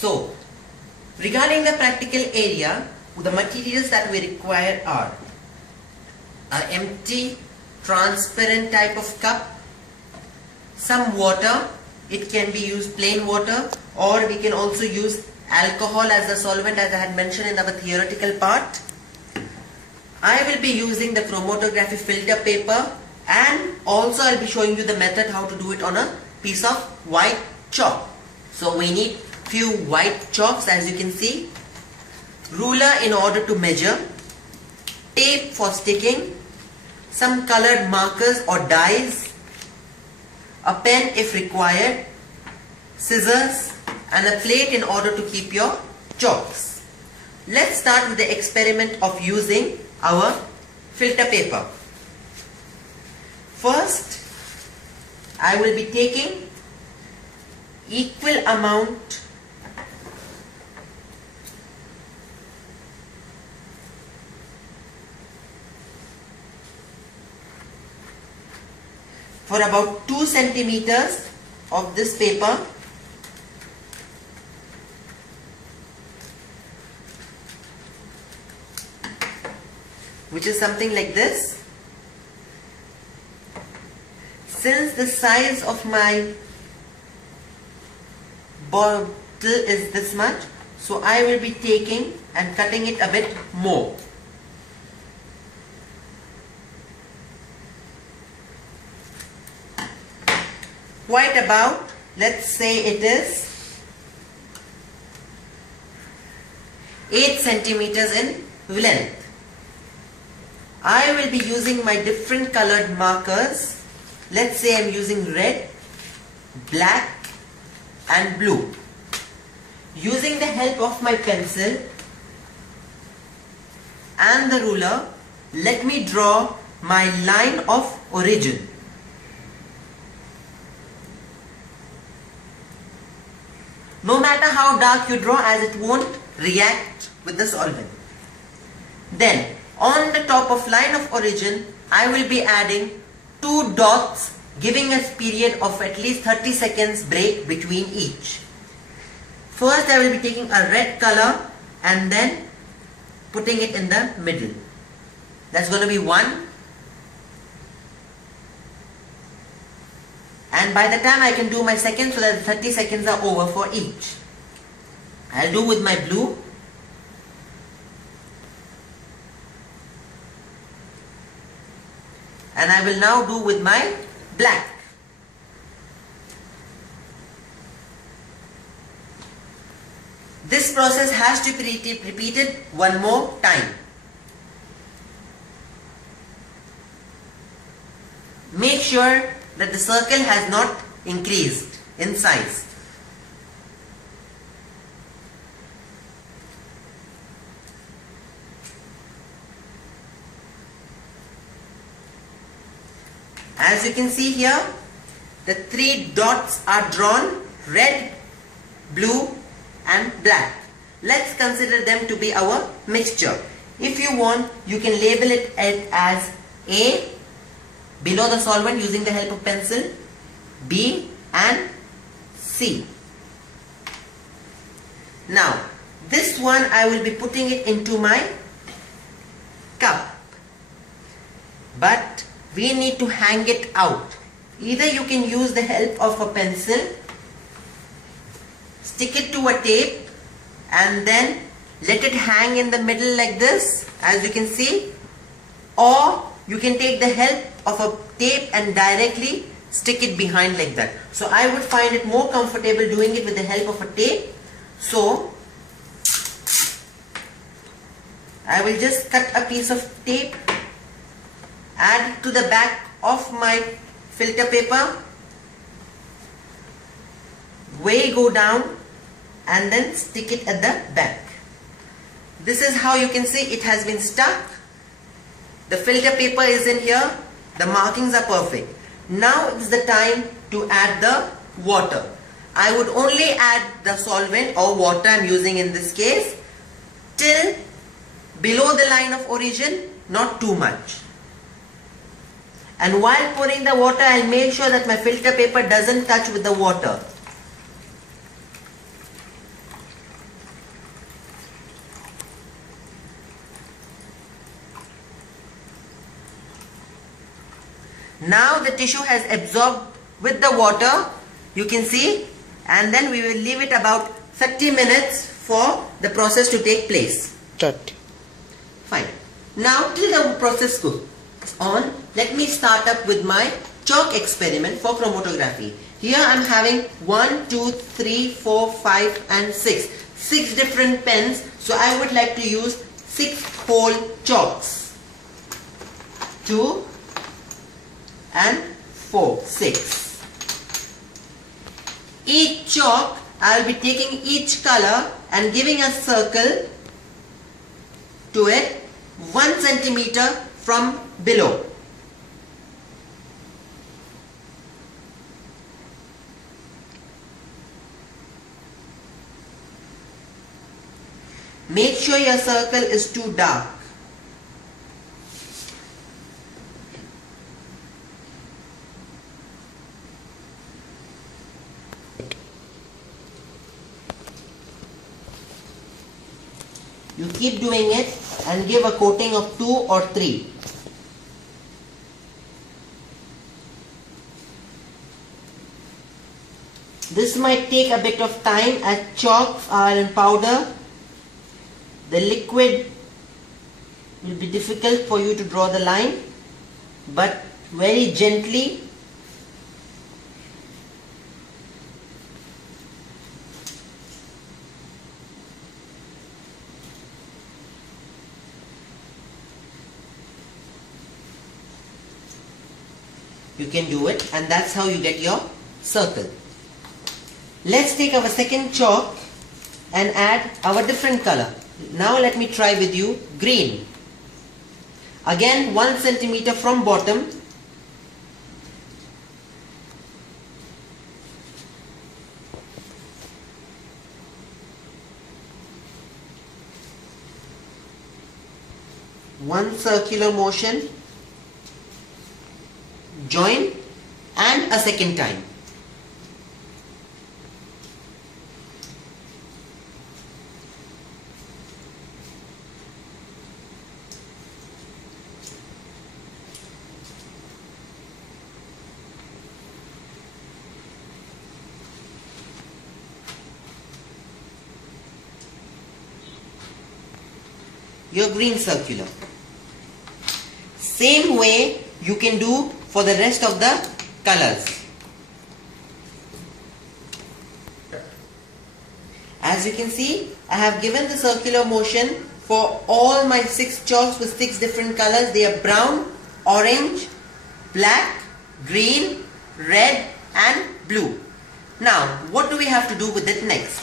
So, regarding the practical area, the materials that we require are an empty, transparent type of cup, some water. It can be used plain water, or we can also use alcohol as the solvent, as I had mentioned in our theoretical part. I will be using the chromatography filter paper, and also I'll be showing you the method how to do it on a piece of white chalk. So we need few white chalks, as you can see, ruler in order to measure, tape for sticking, some colored markers or dyes, a pen if required, scissors, and a plate in order to keep your chalks. Let's start with the experiment of using our filter paper. First, I will be taking equal amount for about 2 centimeters of this paper, which is something like this. Since the size of my bottle is this much, so I will be taking and cutting it a bit more. Quite about, let's say it is 8 centimeters in length. I will be using my different colored markers. Let's say I'm using red, black and blue. Using the help of my pencil and the ruler, let me draw my line of origin. No matter how dark you draw, as it won't react with the solvent. Then, on the top of line of origin, I will be adding 2 dots, giving a period of at least 30 seconds break between each. First, I will be taking a red color and then putting it in the middle. That's going to be 1. And by the time I can do my second, so that the 30 seconds are over for each. I'll do with my blue. And I will now do with my black. This process has to be repeated one more time. Make sure that the circle has not increased in size. As you can see here, the 3 dots are drawn: red, blue and black. Let's consider them to be our mixture. If you want, you can label it as A below the solvent using the help of pencil, B and C. Now, this one I will be putting it into my cup, but we need to hang it out. Either you can use the help of a pencil, stick it to a tape and then let it hang in the middle like this, as you can see, or you can take the help of a tape and directly stick it behind like that. So I would find it more comfortable doing it with the help of a tape. So I will just cut a piece of tape, add it to the back of my filter paper, way go down and then stick it at the back. This is how you can see it has been stuck. The filter paper is in here. The markings are perfect. Now it's the time to add the water. I would only add the solvent or water I'm using in this case till below the line of origin, not too much. And while pouring the water, I'll make sure that my filter paper doesn't touch with the water. Now the tissue has absorbed with the water, you can see, and then we will leave it about 30 minutes for the process to take place. Start. Fine. Now till the process goes on, let me start up with my chalk experiment for chromatography. Here I am having 1, 2, 3, 4, 5 and 6. 6 different pens. So I would like to use 6 whole chalks. 2 and 4, 6. Each chalk I will be taking each color and giving a circle to it 1 centimeter from below. Make sure your circle is too dark. You keep doing it and give a coating of 2 or 3. This might take a bit of time as chalks are in powder. The liquid will be difficult for you to draw the line, but very gently you can do it, and that's how you get your circle. Let's take our second chalk and add our different color. Now let me try with you green. Again 1 centimeter from bottom. One circular motion, join, and a second time. Your green circular. Same way you can do for the rest of the colors. As you can see, I have given the circular motion for all my 6 chalks with 6 different colors. They are brown, orange, black, green, red and blue. Now what do we have to do with it next?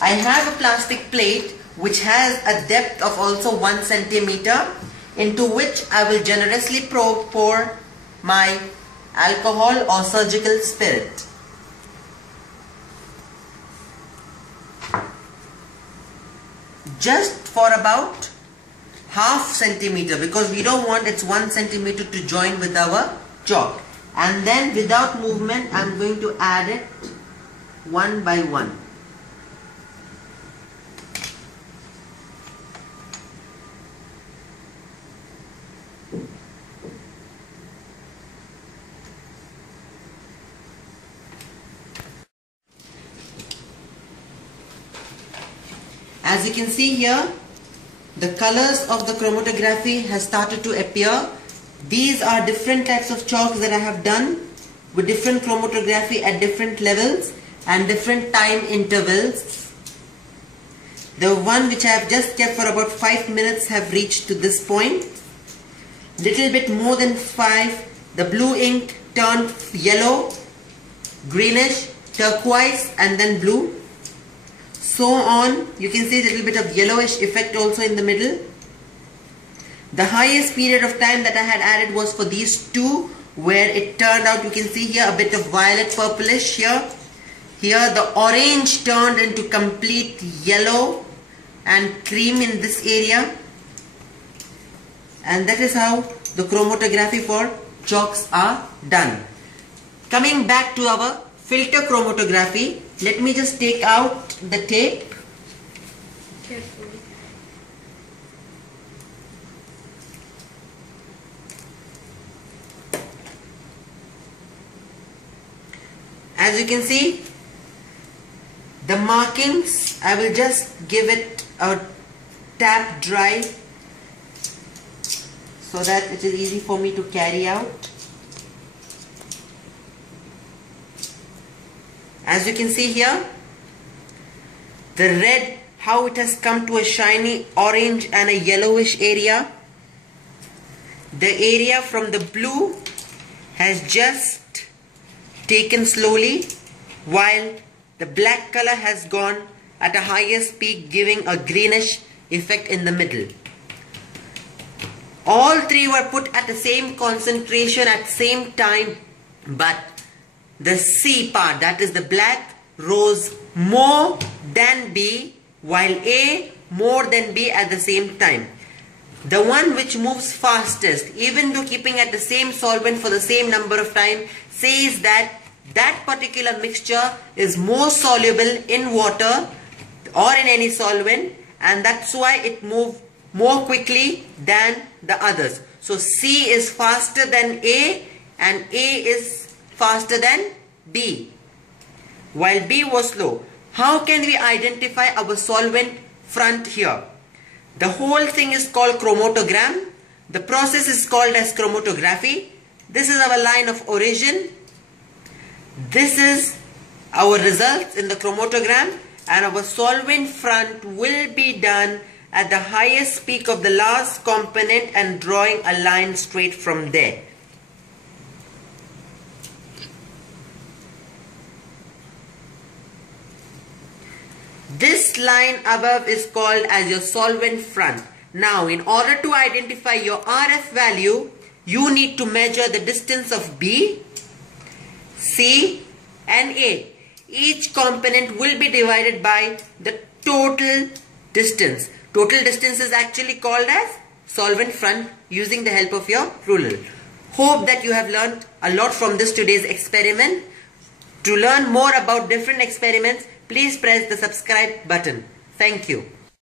I have a plastic plate which has a depth of also 1 centimeter, into which I will generously pour my alcohol or surgical spirit. Just for about half centimeter, because we don't want its 1 centimeter to join with our chalk. And then without movement I am going to add it one by one. As you can see here, the colors of the chromatography has started to appear. These are different types of chalks that I have done with different chromatography at different levels and different time intervals. The one which I have just kept for about 5 minutes have reached to this point. Little bit more than 5, the blue ink turned yellow, greenish, turquoise and then blue. So on, you can see a little bit of yellowish effect also in the middle. The highest period of time that I had added was for these two, where it turned out, you can see here a bit of violet purplish here. Here the orange turned into complete yellow and cream in this area. And that is how the chromatography for chalks are done. Coming back to our filter chromatography, let me just take out the tape. Carefully. As you can see, the markings, I will just give it a tap dry so that it is easy for me to carry out. As you can see here, the red, how it has come to a shiny orange and a yellowish area. The area from the blue has just taken slowly, while the black color has gone at a highest peak, giving a greenish effect in the middle. All three were put at the same concentration at same time, but the C part, that is the black, rose more than B, while A more than B at the same time. The one which moves fastest, even though keeping at the same solvent for the same number of time, says that that particular mixture is more soluble in water or in any solvent, and that's why it moves more quickly than the others. So C is faster than A and A is faster than B, while B was slow. How can we identify our solvent front here? The whole thing is called chromatogram. The process is called as chromatography. This is our line of origin. This is our results in the chromatogram, and our solvent front will be done at the highest peak of the last component and drawing a line straight from there. This line above is called as your solvent front. Now, in order to identify your RF value, you need to measure the distance of B, C and A. Each component will be divided by the total distance. Total distance is actually called as solvent front using the help of your ruler. Hope that you have learned a lot from this today's experiment. To learn more about different experiments, please press the subscribe button. Thank you.